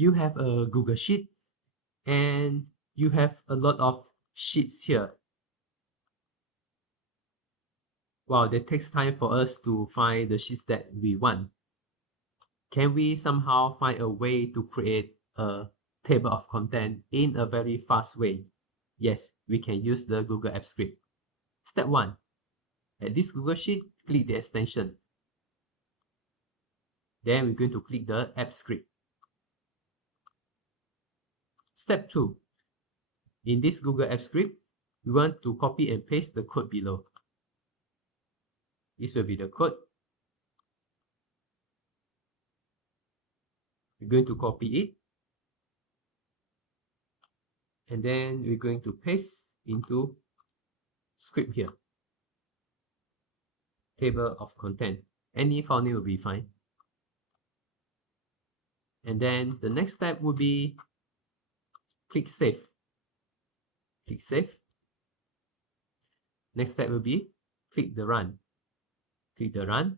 you have a Google Sheet and you have a lot of sheets here. Wow, that takes time for us to find the sheets that we want. Can we somehow find a way to create a table of content in a very fast way? Yes, we can use the Google Apps Script. Step 1. At this Google Sheet, click the extension. Then we're going to click the App Script. Step 2. In this Google Apps Script, we want to copy and paste the code below. This will be the code. We're going to copy it. And then we're going to paste into script here. Table of content. Any file name will be fine. And then the next step would be click save. Click save. Next step will be click the run. Click the run.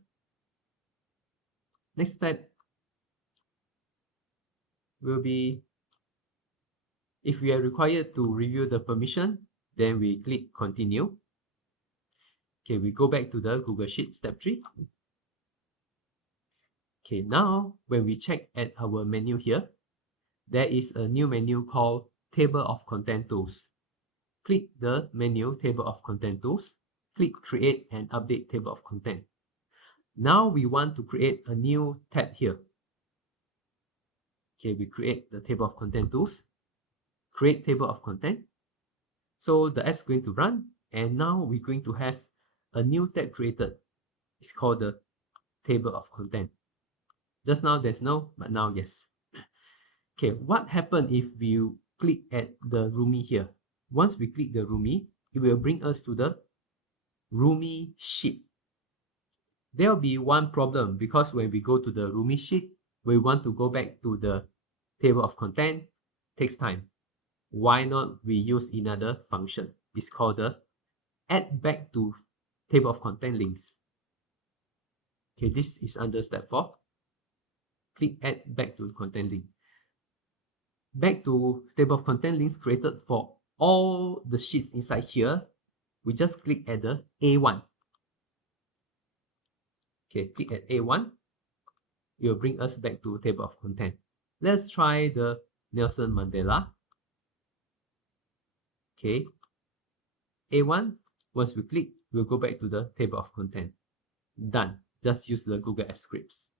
Next step will be, if we are required to review the permission, then we click continue. Okay, we go back to the Google Sheet, step 3. Okay, now when we check at our menu here, there is a new menu called Table of Content Tools. Click the menu Table of Content Tools. Click Create and Update Table of Content. Now we want to create a new tab here. Okay, we create the Table of Content Tools. Create Table of Content. So the app's going to run, and now we're going to have a new tab created. It's called the Table of Content. Just now there's no, but now yes. Okay, what happens if we click at the Roomie here? Once we click the Roomie, it will bring us to the Roomie sheet. There will be one problem, because when we go to the Roomie sheet, we want to go back to the table of content. Takes time. Why not we use another function? It's called the add back to table of content links. Okay, this is under step 4. Click add back to content link. Back to table of content links created for all the sheets inside here. We just click at the A1. Okay, click at A1. It will bring us back to table of content. Let's try the Nelson Mandela. Okay, A1. Once we click, we'll go back to the table of content. Done. Just use the Google Apps Scripts.